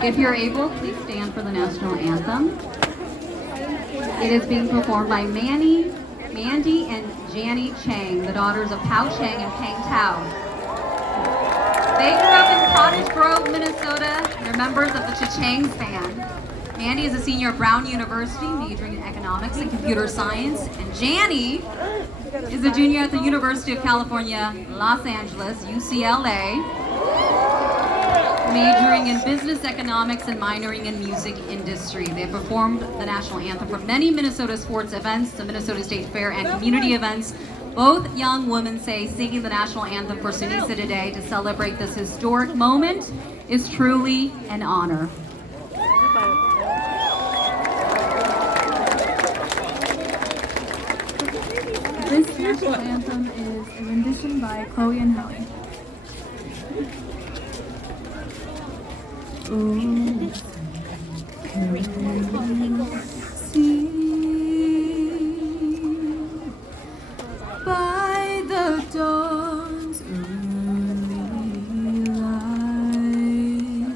If you're able, please stand for the national anthem. It is being performed by Mandy and Janny Chang, the daughters of Pao Chang and Peng Tao. They grew up in Cottage Grove, Minnesota. They're members of the Cha-Changs band. Mandy is a senior at Brown University, majoring in economics and computer science. And Janny is a junior at the University of California, Los Angeles, UCLA, majoring in business economics and minoring in music industry. They have performed the national anthem for many Minnesota sports events, the Minnesota State Fair, and community events. Both young women say singing the national anthem for Sunisa today to celebrate this historic moment is truly an honor. This national anthem is a rendition by Chloe and Hallie. By the dawn's early light,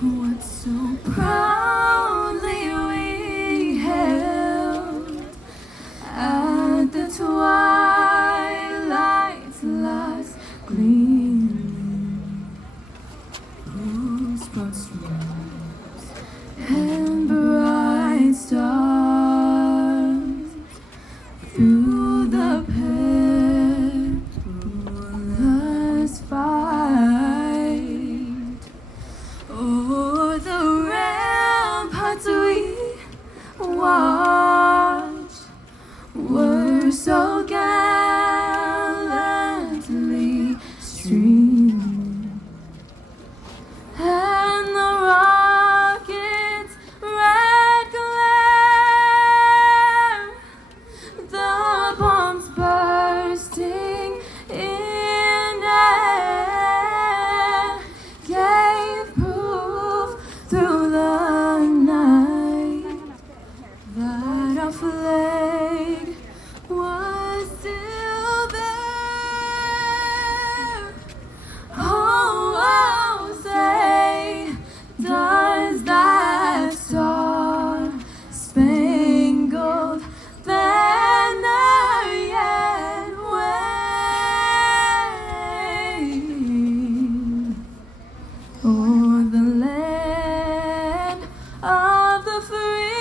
what so proudly we held at the twilight's last gleam, whose broad stripes and bright stars through the perilous fight, o'er the ramparts we watched, were so gallantly streamed, and the rocket's red glare, the bombs bursting in air, gave proof through the night that our flag was still there. Oh, say, does that star-spangled banner yet wave o'er the land of the free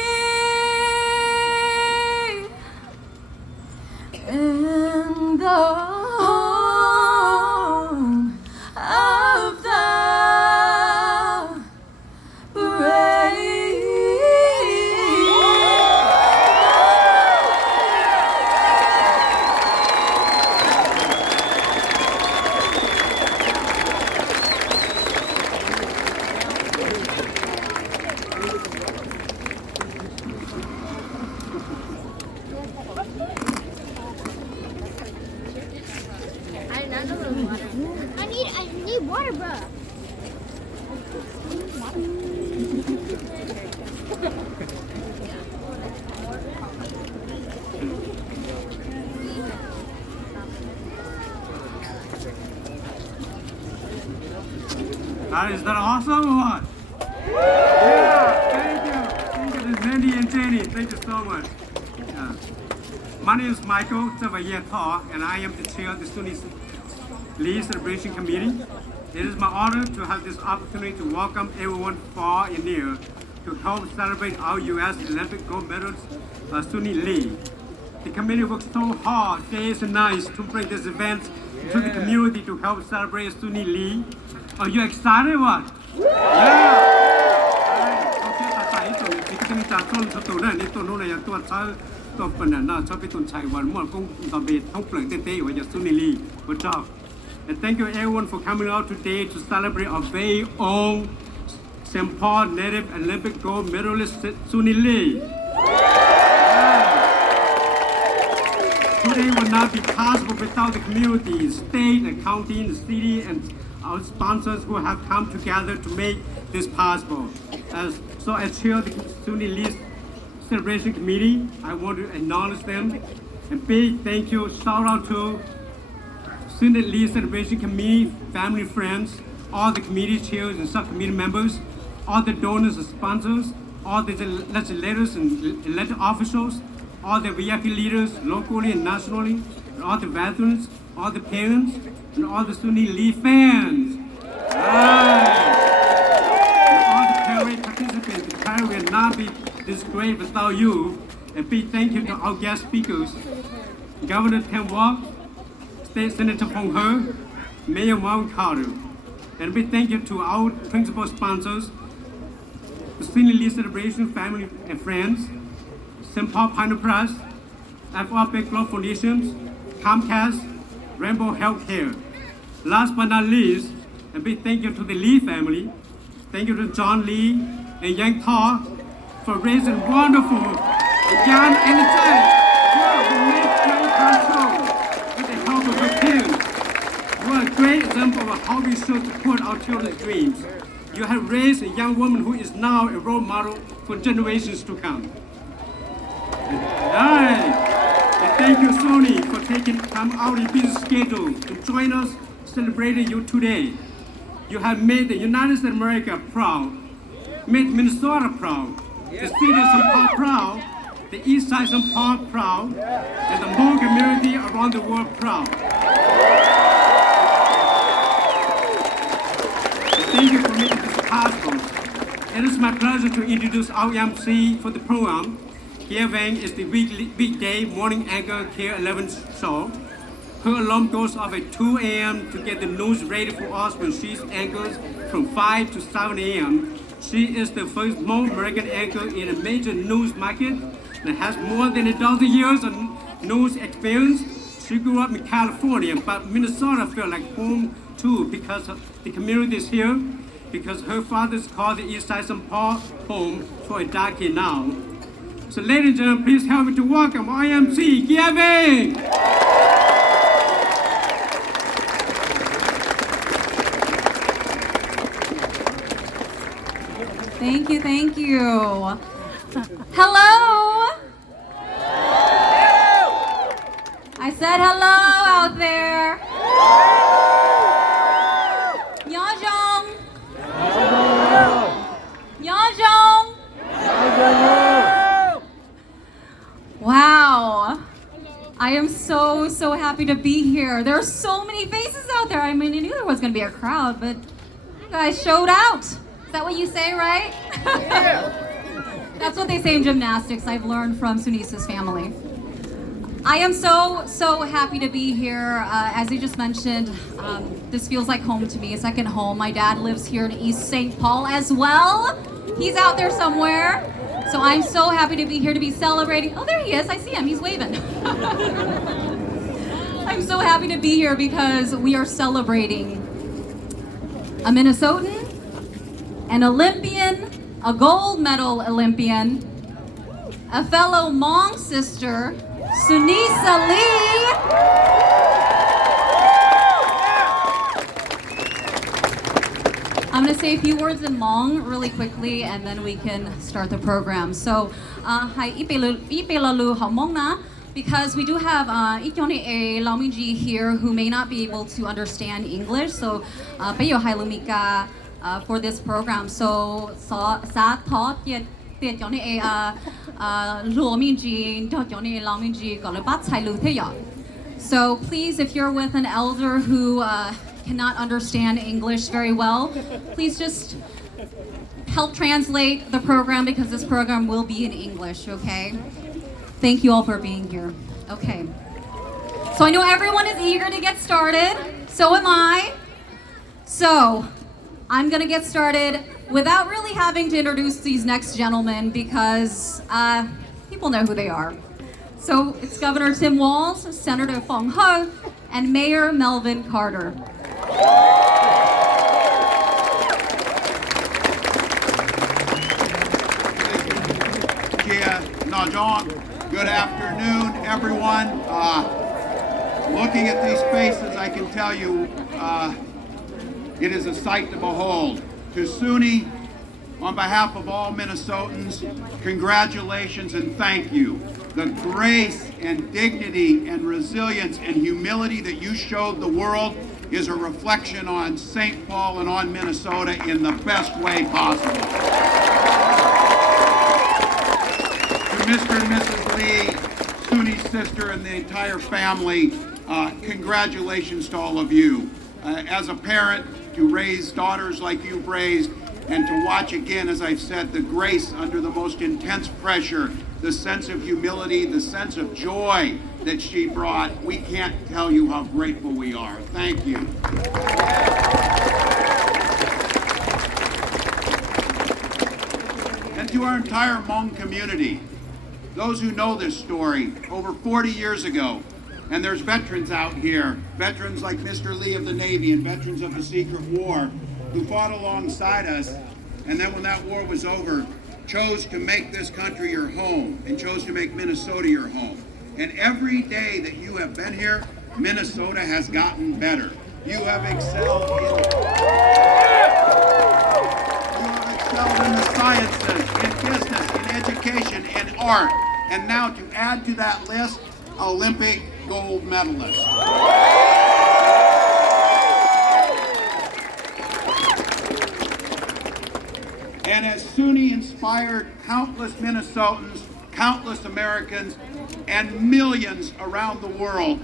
and the home of the I need water, bro. Is that awesome or what? Yeah, thank you. Thank you, Randy and Jenny. Thank you so much. Yeah. My name is Michael Tavayetar, and I am the chair of the Sunisa Lee Celebration Committee. It is my honor to have this opportunity to welcome everyone far and near to help celebrate our U.S. Olympic gold medalist, Suni Lee. The committee works so hard, days and nights, to bring this event to the community to help celebrate Suni Lee. Are you excited or what? Yeah! โอเคตัดสายตัวนี้ที่มีจากต้นตัวนั้นนี่ตัวนู้นเลยตัวเช้าตัวเป็นน่ะชอบไปตุนชัยวันมั่วกุ้งตอนเบ็ดท้องเปลือกเต้ๆว่าจะสุนิลีgood job and thank you everyone for coming out today to celebrate our very own St. Paul native Olympic gold medalist Suni Lee. Today would not be possible without the community, state and county, the city, and our sponsors who have come together to make this possible. So as chair of the SUNY Lease Celebration Committee, I want to acknowledge them. A big thank you, shout out to SUNY Lease Celebration Committee, family, friends, all the committee chairs and subcommittee members, all the donors and sponsors, all the legislators and elected officials, all the VIP leaders locally and nationally, and all the veterans, all the parents, and all the SUNY Lee fans. Right. And all the parade participants. The parade will not be this great without you. A big thank you to our guest speakers, Governor Tim Walk, State Senator Hong He, Mayor Marvin Carter. And a big thank you to our principal sponsors, the SUNY Lee Celebration family and friends, St. Paul Pioneer Press, FRP Global Foundations, Comcast, Rainbow Healthcare. Last but not least, a big thank you to the Lee family. Thank you to John Lee and Yang Thaw for raising wonderful, young, energetic girl who make dream come true with the help of her parents. You are a great example of how we should support our children's dreams. You have raised a young woman who is now a role model for generations to come. Right. And thank you, Sony, for taking time out of your busy schedule to join us celebrating you today. You have made the United States of America proud, made Minnesota proud, the city of St. Paul proud, the East Side of St. Paul proud, and the Hmong community around the world proud. Thank you for making this possible. It is my pleasure to introduce our MC for the program. Kia Wang is the weekday morning anchor KR11 show. Her alarm goes off at 2 a.m. to get the news ready for us when she anchors from 5 to 7 a.m. She is the first Hmong American anchor in a major news market and has more than 12 years of news experience. She grew up in California, but Minnesota felt like home too because the community is here, because her father's called the East Side St. Paul home for a decade now. So ladies and gentlemen, please help me to welcome IMC Kia Wang. Thank you, thank you. Hello. I said hello out there. Yajong. Yajong. Wow. I am so happy to be here. There are so many faces out there. I mean, I knew there was going to be a crowd, but you guys showed out. Is that what you say, right? That's what they say in gymnastics. I've learned from Sunisa's family. I am so happy to be here. As you just mentioned, this feels like home to me, a second home. My dad lives here in East St. Paul as well. He's out there somewhere. So I'm so happy to be here to be celebrating. Oh, there he is. I see him. He's waving. I'm so happy to be here because we are celebrating a Minnesotan, an Olympian, a gold medal Olympian, a fellow Hmong sister, Sunisa Lee. I'm going to say a few words in Hmong really quickly and then we can start the program. So, hi ipelalu Hmong na, because we do have Ikyoni A Laumiji here who may not be able to understand English. So, payo hai lumika for this program. So, sa thought yet Tianyoni A Luomiji, Tianyoni Laumiji, Golabat Hai Lu Theya. So, please, if you're with an elder who cannot understand English very well, please just help translate the program because this program will be in English, okay? Thank you all for being here. Okay. So I know everyone is eager to get started. So am I. So I'm gonna get started without really having to introduce these next gentlemen because people know who they are. So it's Governor Tim Walz, Senator Hong He, and Mayor Melvin Carter. Kia Najong, good afternoon, everyone. Looking at these faces, I can tell you It is a sight to behold. To Suni, on behalf of all Minnesotans, congratulations and thank you. The grace and dignity and resilience and humility that you showed the world is a reflection on St. Paul and on Minnesota in the best way possible. To Mr. and Mrs. Lee, Suni's sister, and the entire family, congratulations to all of you. As a parent, to raise daughters like you've raised, and to watch again, as I've said, the grace under the most intense pressure, the sense of humility, the sense of joy that she brought. We can't tell you how grateful we are. Thank you. And to our entire Hmong community, those who know this story, over 40 years ago, and there's veterans out here, veterans like Mr. Lee of the Navy and veterans of the Secret War, who fought alongside us, and then when that war was over, chose to make this country your home and chose to make Minnesota your home. And every day that you have been here, Minnesota has gotten better. You have excelled in the sciences, in business, in education, in art, and now to add to that list, Olympic gold medalist. And as Suni inspired countless Minnesotans, countless Americans, and millions around the world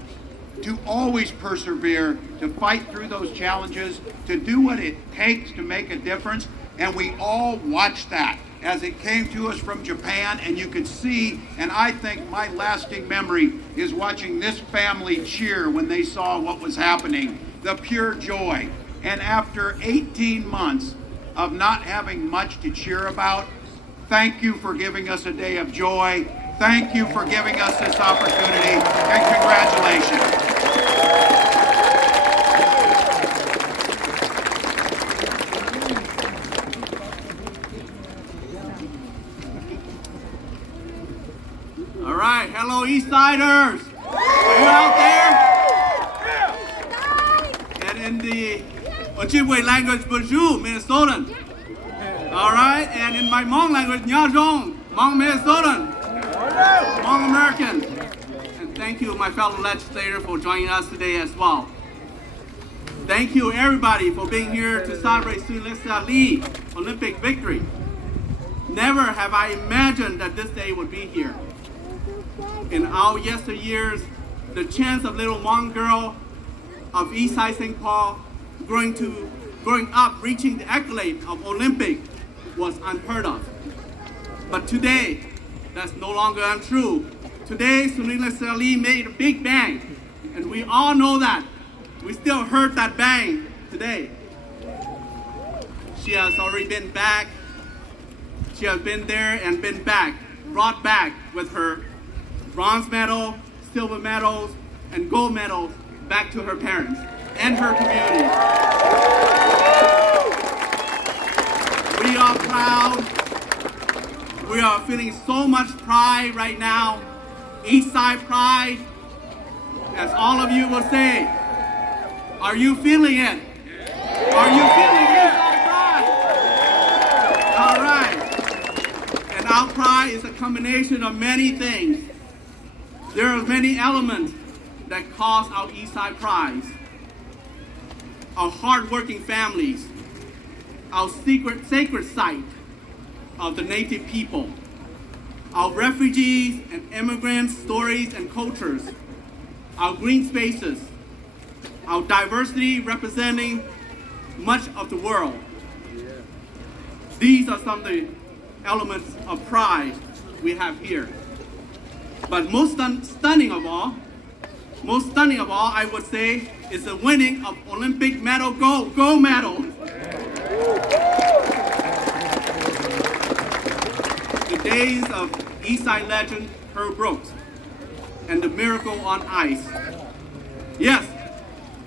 to always persevere, to fight through those challenges, to do what it takes to make a difference. And we all watched that as it came to us from Japan, and you could see, and I think my lasting memory is watching this family cheer when they saw what was happening, the pure joy. And after 18 months of not having much to cheer about, thank you for giving us a day of joy. Thank you for giving us this opportunity, and congratulations. All right, hello Eastsiders. Are you out there? And in the Ojibwe language, bonjour, Minnesotan. All right, and in my Hmong language, Nyajong, Hmong Minnesotan, Hmong American. And thank you, my fellow legislators, for joining us today as well. Thank you, everybody, for being here to celebrate Sunisa Lee Olympic victory. Never have I imagined that this day would be here. In our yesteryears, the chance of little Hmong girl of Eastside St. Paul growing up, reaching the accolade of Olympic was unheard of. But today, that's no longer untrue. Today, Sunisa Lee made a big bang, and we all know that. We still heard that bang today. She has already been back. She has been there and been back, brought back with her bronze medal, silver medals, and gold medals back to her parents and her community. We are proud. We are feeling so much pride right now. Eastside pride, as all of you will say. Are you feeling it? Are you feeling Eastside pride? All right. And our pride is a combination of many things. There are many elements that cause our Eastside pride. Our hardworking families, our sacred site of the native people, our refugees and immigrants' stories and cultures, our green spaces, our diversity representing much of the world. These are some of the elements of pride we have here. But most stunning of all, I would say, is the winning of Olympic medal gold medal. The days of Eastside legend Herb Brooks and the miracle on ice. Yes,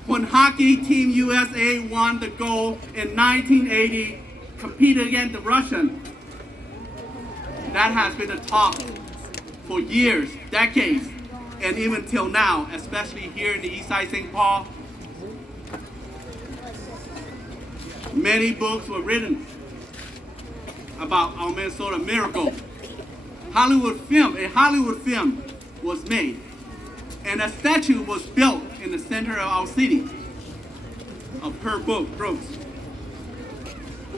when Hockey Team USA won the gold in 1980, competed against the Russian, that has been a talk for years, decades, and even till now, especially here in the Eastside St. Paul. Many books were written about our Minnesota miracle. A Hollywood film was made, and a statue was built in the center of our city of her Brooks.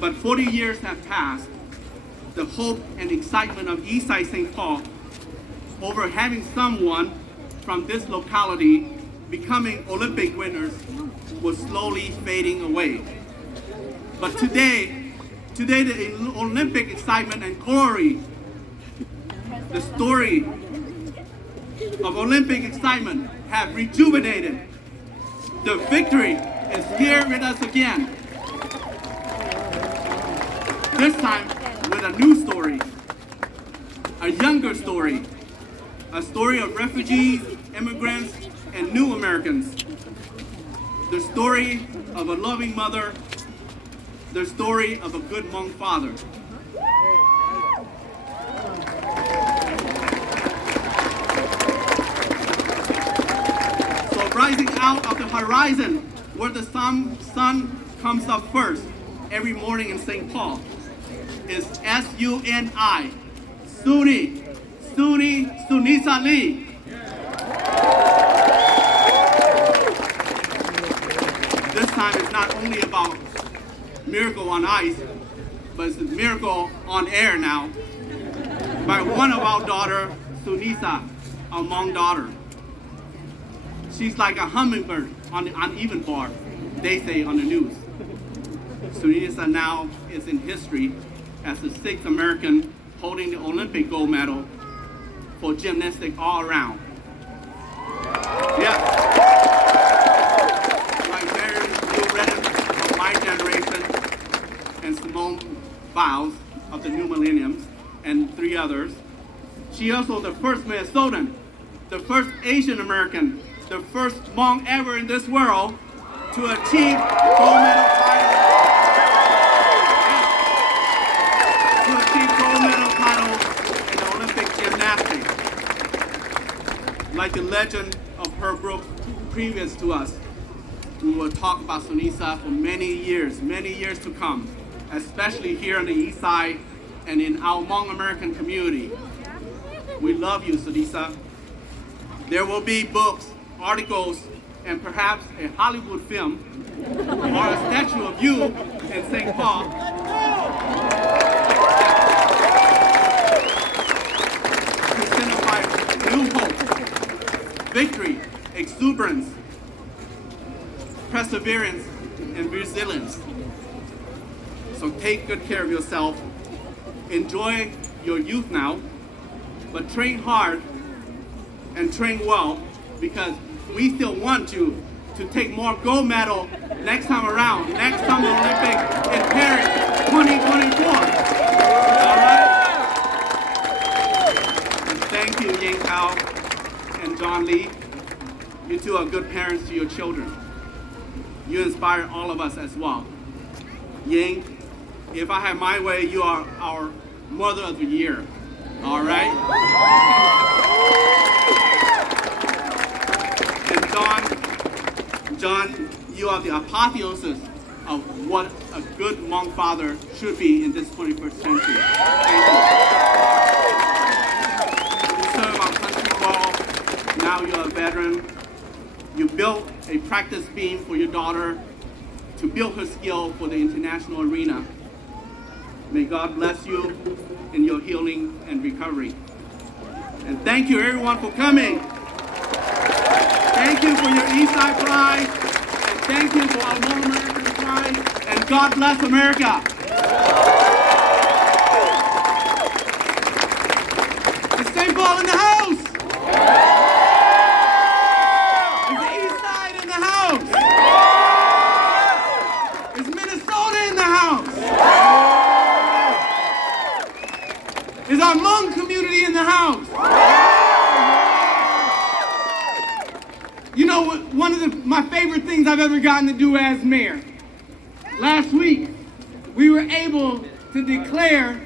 But 40 years have passed. The hope and excitement of Eastside St. Paul over having someone from this locality becoming Olympic winners was slowly fading away. But today the Olympic excitement and glory, the story of Olympic excitement have rejuvenated. The victory is here with us again. This time with a new story, a younger story, a story of refugees, immigrants, and new Americans. The story of a loving mother, the story of a good Hmong father. So rising out of the horizon where the sun comes up first every morning in St. Paul is S-U-N-I, Sunisa Lee. This time it's not only about miracle on ice, but it's a miracle on air now by one of our daughter, Sunisa, our Hmong daughter. She's like a hummingbird on the uneven bar, they say on the news. Sunisa now is in history as the 6th American holding the Olympic gold medal for gymnastics all around. Yeah. Like Mary Lou Redden of my generation and Simone Biles of the new millenniums and 3 others. She also the first Minnesotan, the first Asian American, the first Hmong ever in this world to achieve gold medal title. Gold medal title in Olympic gymnastics. Like the legend of Herb Brooks previous to us, we will talk about Sunisa for many years to come, especially here on the East Side and in our Hmong American community. We love you, Sunisa. There will be books, articles, and perhaps a Hollywood film or a statue of you in St. Paul. New hope, victory, exuberance, perseverance, and resilience. So take good care of yourself. Enjoy your youth now, but train hard and train well because we still want you to take more gold medal next time around, next Summer Olympic in Paris 2024. All right? Thank you, Yang Kao and John Lee. You two are good parents to your children. You inspire all of us as well. Yang, if I have my way, you are our Mother of the Year. All right? And John, you are the apotheosis of what a good Hmong father should be in this 21st century. Thank you. You serve our country well. Now you're a veteran. You built a practice beam for your daughter to build her skill for the international arena. May God bless you in your healing and recovery. And thank you everyone for coming. Thank you for your Eastside pride. And thank you for our Hmong American pride. And God bless America. Is St. Paul in the house? Is the Eastside in the house? Is Minnesota in the house? Is our Hmong community in the house? You know, one of my favorite things I've ever gotten to do as mayor. Last week, we were able to declare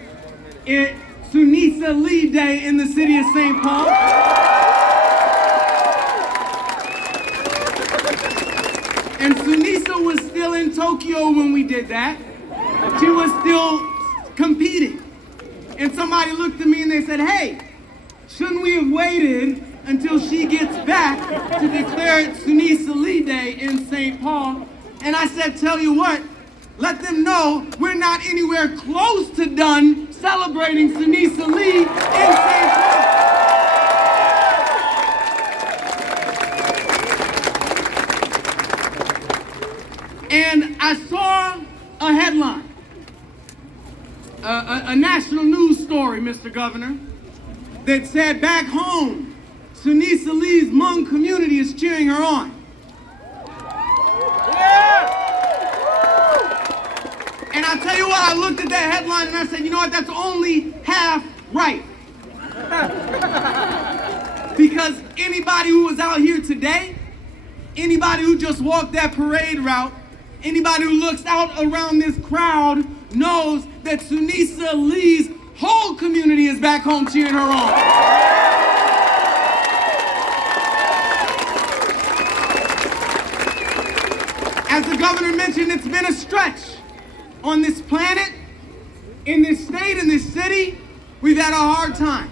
it Sunisa Lee Day in the city of St. Paul. And Sunisa was still in Tokyo when we did that. She was still competing. And somebody looked at me and they said, hey, shouldn't we have waited until she gets back to declare it Sunisa Lee Day in St. Paul? And I said, tell you what, let them know we're not anywhere close to done celebrating Sunisa Lee in St. Paul. And I saw a headline, a national news story, Mr. Governor, that said back home, Sunisa Lee's Hmong community is cheering her on. And I tell you what, I looked at that headline and I said, you know what, that's only half right. Because anybody who was out here today, anybody who just walked that parade route, anybody who looks out around this crowd knows that Sunisa Lee's whole community is back home cheering her on. As the governor mentioned, it's been a stretch on this planet, in this state, in this city. We've had a hard time,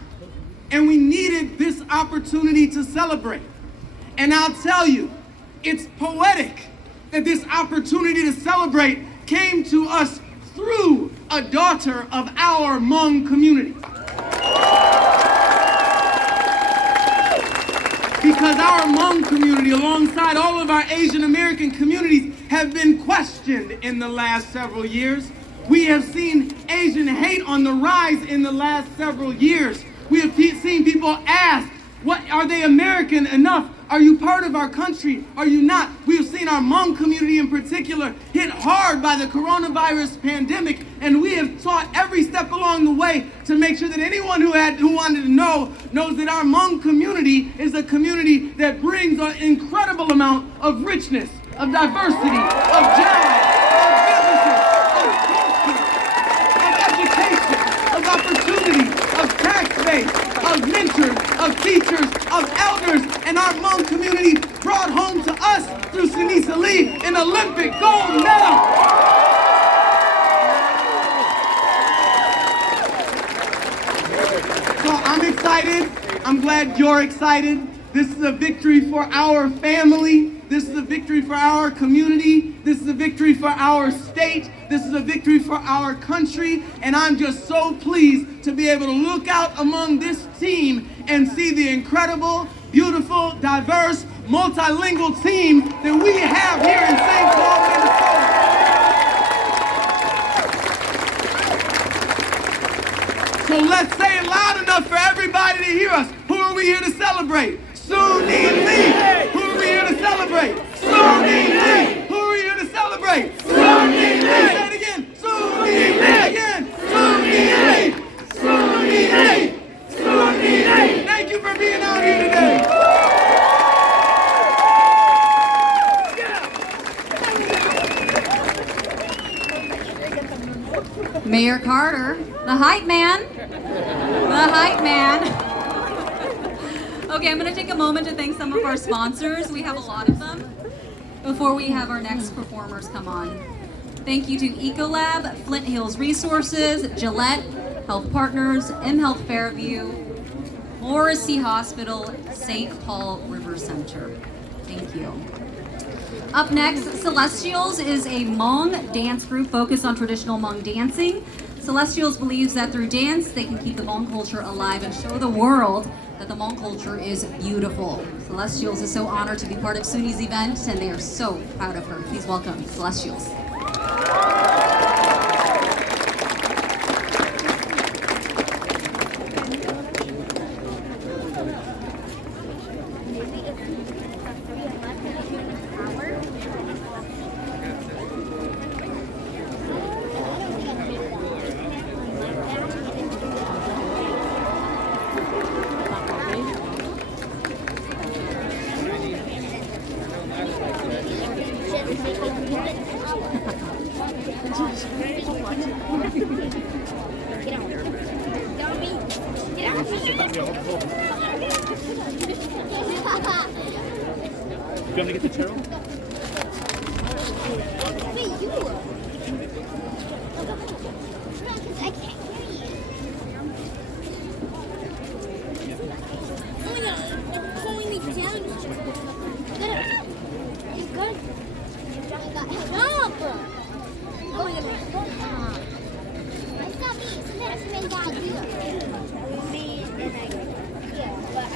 and we needed this opportunity to celebrate. And I'll tell you, it's poetic that this opportunity to celebrate came to us through a daughter of our Hmong community. Because our Hmong community, alongside all of our Asian American communities, have been questioned in the last several years. We have seen Asian hate on the rise in the last several years. We have seen people ask, what, are they American enough? Are you part of our country? Are you not? We have seen our Hmong community in particular hit hard by the coronavirus pandemic, and we have taught every step along the way to make sure that anyone who wanted to know knows that our Hmong community is a community that brings an incredible amount of richness, of diversity, of jobs, of businesses, of culture, of education, of opportunity, of tax base, of mentors, of teachers, of elders, and our Hmong community brought home to us through Sunisa Lee an Olympic gold medal. So I'm excited. I'm glad you're excited. This is a victory for our family. This is a victory for our community. This is a victory for our state. This is a victory for our country. And I'm just so pleased to be able to look out among this team and see the incredible, beautiful, diverse, multilingual team that we have here in St. Paul, Minnesota. So let's say it loud enough for everybody to hear us. Who are we here to celebrate? Suni Lee! Who are we here to celebrate? Suni Lee! Who are we here to celebrate? Suni Lee! Say it again! Suni Lee! Again! Suni Lee! Suni Lee! Suni Lee! Thank you for being out here today! Mayor Carter, the hype man. The hype man. Okay, I'm going to take a moment to thank some of our sponsors. We have a lot of them before we have our next performers come on. Thank you to Ecolab, Flint Hills Resources, Gillette, Health Partners, mHealth Fairview, Morrissey Hospital, St. Paul River Center. Thank you. Up next, Celestials is a Hmong dance group focused on traditional Hmong dancing. Celestials believes that through dance, they can keep the Hmong culture alive and show the world that the Hmong culture is beautiful. Celestials is so honored to be part of Suni's event, and they are so proud of her. Please welcome Celestials. You want me to get the turtle? Jump! Oh my goodness. That's not me. That's me and Dad do it. Me and I. Yeah, but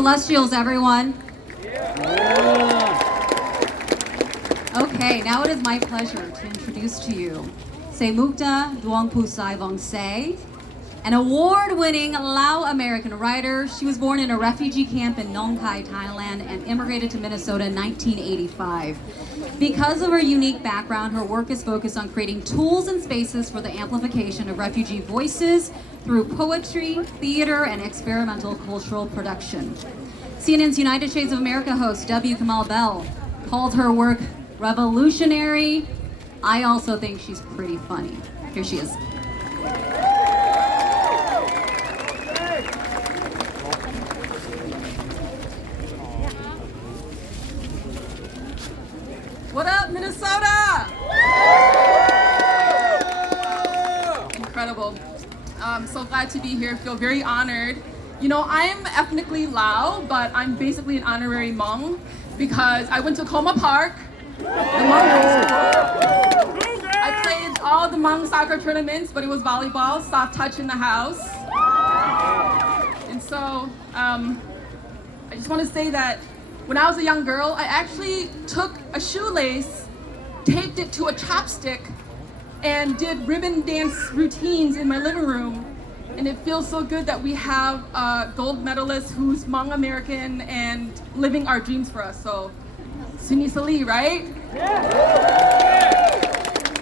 Celestials, everyone. Okay, now it is my pleasure to introduce to you Semukta Duangpusai Vongse, an award-winning Lao American writer. She was born in a refugee camp in Nong Khai, Thailand, and immigrated to Minnesota in 1985. Because of her unique background, her work is focused on creating tools and spaces for the amplification of refugee voices through poetry, theater, and experimental cultural production. CNN's United Shades of America host W. Kamau Bell called her work revolutionary. I also think she's pretty funny. Here she is. What up, Minnesota? Incredible. I'm so glad to be here. I feel very honored. You know, I'm ethnically Lao, but I'm basically an honorary Hmong because I went to Coma Park, the Hmong high school. I played all the Hmong soccer tournaments, but it was volleyball, soft touch in the house. And so, I just want to say that when I was a young girl, I actually took a shoelace, taped it to a chopstick, and did ribbon dance routines in my living room And it feels so good that we have a gold medalist who's Hmong American and living our dreams for us. So, Sunisa Lee, right?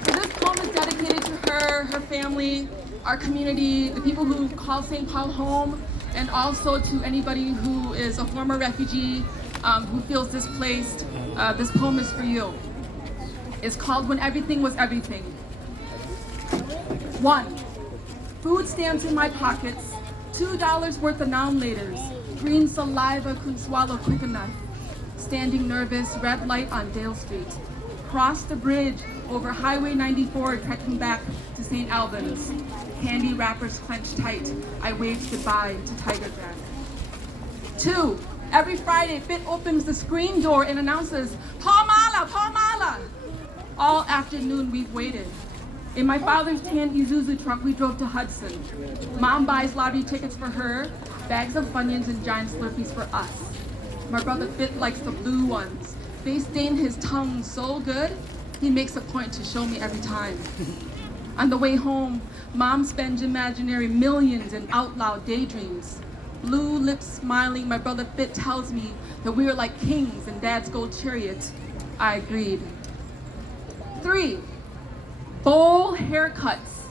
So this poem is dedicated to her, her family, our community, the people who call St. Paul home, and also to anybody who is a former refugee who feels displaced. This poem is for you. It's called When Everything Was Everything. 1. Food stamps in my pockets, $2 worth of now-and-laters, green saliva couldn't swallow quick enough. Standing nervous, red light on Dale Street. Cross the bridge over Highway 94, trekking back to St. Albans. Candy wrappers clenched tight, I waved goodbye to Tiger Jack. 2. Every Friday, Fit opens the screen door and announces, Palmala, Palmala! All afternoon we've waited. In my father's tan Isuzu truck, we drove to Hudson. Mom buys lottery tickets for her, bags of Funyuns and giant Slurpees for us. My brother Fit likes the blue ones. They stain his tongue so good, he makes a point to show me every time. On the way home, Mom spends imaginary millions in out loud daydreams. Blue lips smiling, my brother Fit tells me that we are like kings in Dad's gold chariot. I agreed. 3. Bowl haircuts,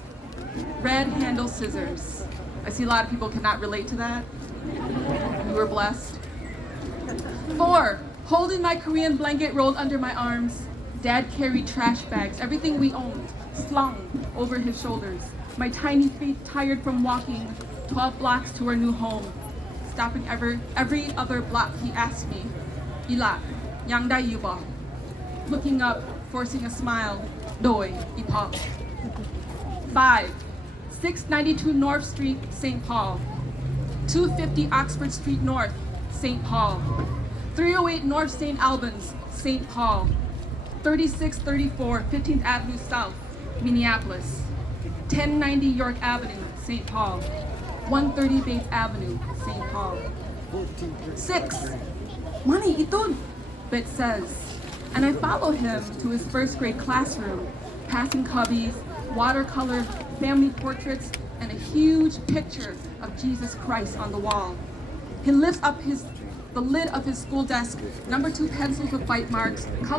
red handle scissors. I see a lot of people cannot relate to that. You were blessed. 4. Holding my Korean blanket rolled under my arms. Dad carried trash bags, everything we owned, slung over his shoulders. My tiny feet tired from walking 12 blocks to our new home. Stopping every other block, he asked me, Ila, yang da yu ba? Looking up, forcing a smile, doi ipop. 5. 692 North Street, St. Paul. 250 Oxford Street North, St. Paul. 308 North St. Albans, St. Paul. 3634 15th Avenue South, Minneapolis. 1090 York Avenue, St. Paul. 130 Bates Avenue, St. Paul. 6. Money itun, Bet says. And I follow him to his first grade classroom, passing cubbies, watercolor, family portraits, and a huge picture of Jesus Christ on the wall. He lifts up the lid of his school desk, number 2 pencils with bite marks, color